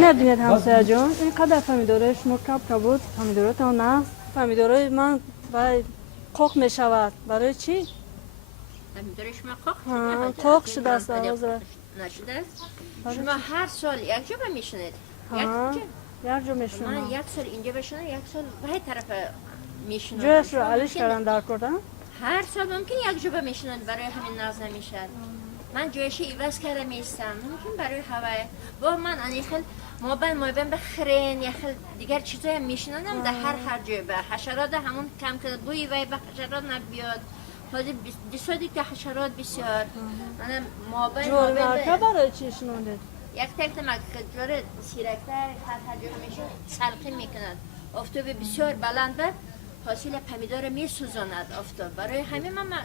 نبینید همسایه جان اینقدر پمیدوره شما کب بود پمیدوره تا نه پمیدوره من برای قوق می شود برای چی؟ پمیدوره شما قوق شده؟ قوق شده است نشده است؟ شما هر سال یک جا میشنید؟ یک جا میشنم من یک سال اینجا بشنم یک سال به طرف میشنم جوش رو علیش کردن در کردن؟ هر سال ممکن یک جا میشنن برای همین ناز نمیشد من جوشی ایواز کرده میستم ممکن برای هوای با من انیخل ما بین بخرین یا خل دیگر چیزایی میشننم در هر جای به حشرات همون کم که بوی وای به حشرات نبیاد حالی دیسودی که حشرات بسیار من ما بین مرکه برای چی شنوندید؟ یک تکت جور سیرکتر هر جور میشه سلقی میکند آفتاب بسیار بلند به حاصل پمیدار میسوزاند آفتاب برای همین من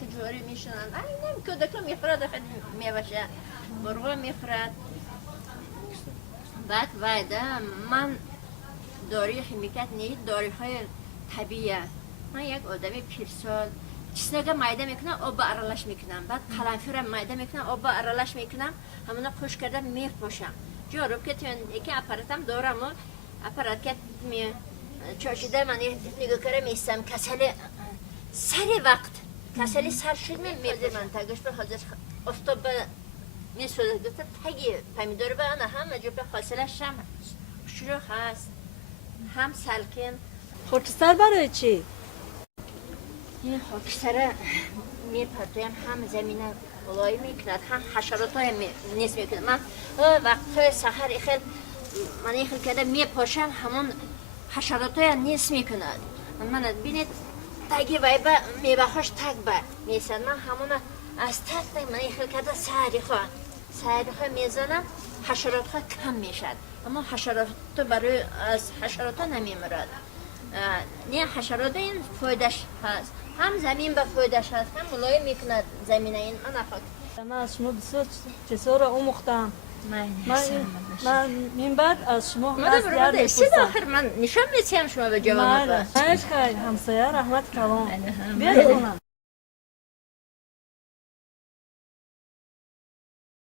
که جوری میشنند اینم که دکتر میخورد خیلی میباشه مرغا میخورد بعد وعده من داری خمیکت نیست داری های طبیعه من یک آدمی پیرسال چیزنگه مایده میکنم آب ارالش میکنم بعد قلنفرم مایده میکنم آب ارالش میکنم همونا خوش کرده میپوشم جارو که تو یکی اپاراتم دارم و اپارات که می چاشیده من نگاه کرده میستم کسل سری وقت کسلی سر شد میبده من تگش به حاضر افتاب میسوزه گفته تگی پمیدور به انا همه جو به حاصلش هم شروع هست هم سلکین خورتستر برای چی؟ این خاکستر میپرتویم هم زمینه بلایی میکند هم حشرات های نیست میکند من وقت سحر خیل من خیل کرده میپاشم همون حشرات های نیست میکند من بینید تگی وای با میوه هاش تگ با میسن من همون از تگ من خیل کرده سحری خواه میزنم حشرات ها کم میشد اما حشرات برای از حشرات ها نمیمرد نه حشرات این فایدهش هست هم زمین به فایدهش هست هم ملایم میکند زمینه این من خاک من از شما بسیار چیزها را آموختم من این بعد از شما مادر برای من نشان میتیم شما به جوان همسایه رحمت کلام بیاد کنم